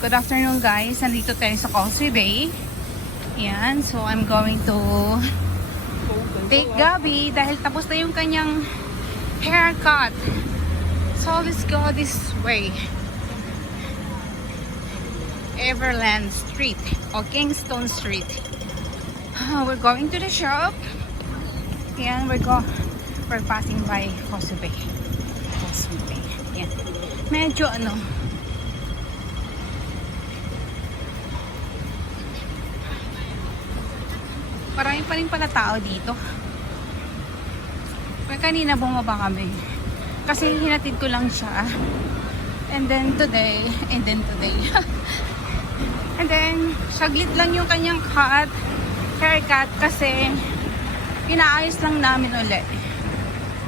Good afternoon guys, nandito tayo sa Causeway Bay. Yan, so I'm going to take Gabby dahil tapos na yung kanyang haircut. So let's go this way. Everland Street o Kingston Street. We're going to the shop. Yan, we're passing by Causeway Bay. Causeway Bay. Yan. Medyo marami pa rin pala tao dito. Kaya kanina bumaba kami. Kasi hinatid ko lang siya. And then today. And then, saglit lang yung kanyang haircut kasi inaayos lang namin ulit.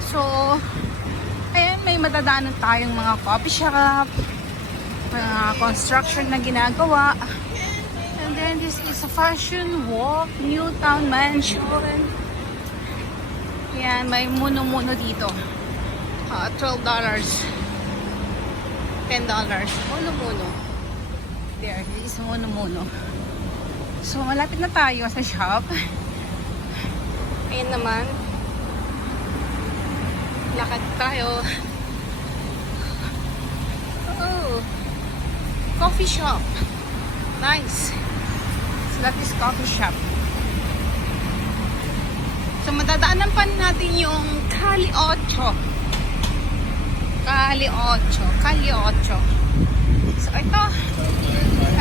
So, ayan, may matadaanan tayong mga coffee shop, mga construction na ginagawa. And then this is a fashion walk, Newtown Mansion. Yan, may muno-muno dito. $12. $10. Muno-muno. There, this is muno-muno. So, malapit na tayo sa shop. Ayan naman. Lakad tayo. Oh, coffee shop. Nice. That is coffee shop. So, madadaanan pa natin yung Calle 8. Calle 8. So, ito.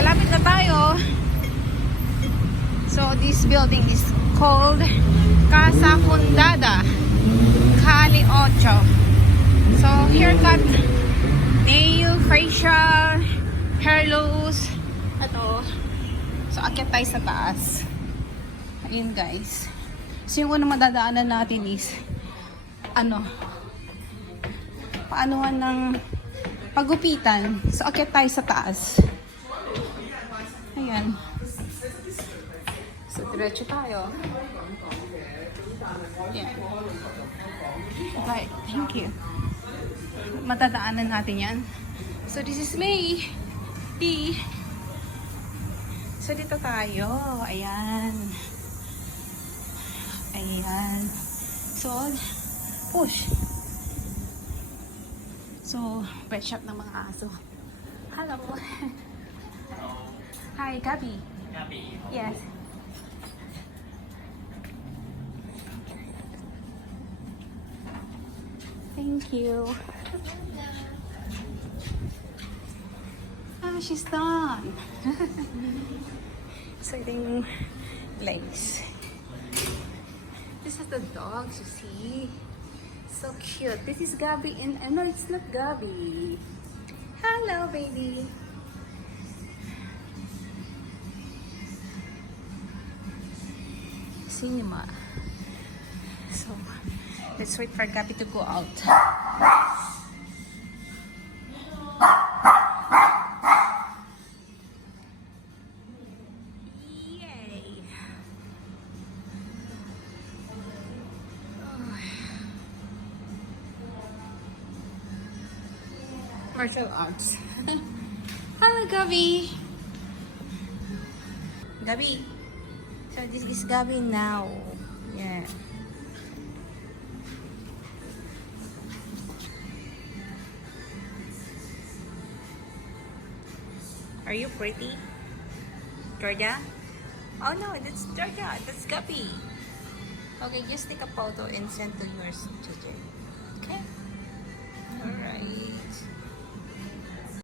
Malapit na tayo. So, this building is called Casa Fundada. Calle 8. So, haircut, nail, facial, hair loss. Ito. So, akyat tayo sa taas. Ayun, guys. So, yung unang madadaanan natin is paanuhan ng pagupitan. So, akyat tayo sa taas. Ayan. So, diretso tayo. Ayan. Okay, thank you. Madadaanan natin yan. So, this is May. P. So, dito tayo. Ayan. Ayan. So, push. So, pet shop ng mga aso. Hello. Hi, Gabby. Gabby. Yes. Thank you. Ah, she's done. Exciting place. This is the dogs, you see. So cute. This is Gabby and no, it's not Gabby. Hello, baby. Cinema. So, let's wait for Gabby to go out. Martial arts. Hello, Gabby. Gabby. So this is Gabby now. Yeah. Are you pretty, Georgia? Oh no, that's Georgia. That's Gabby. Okay, just take a photo and send to yours, JJ. Okay.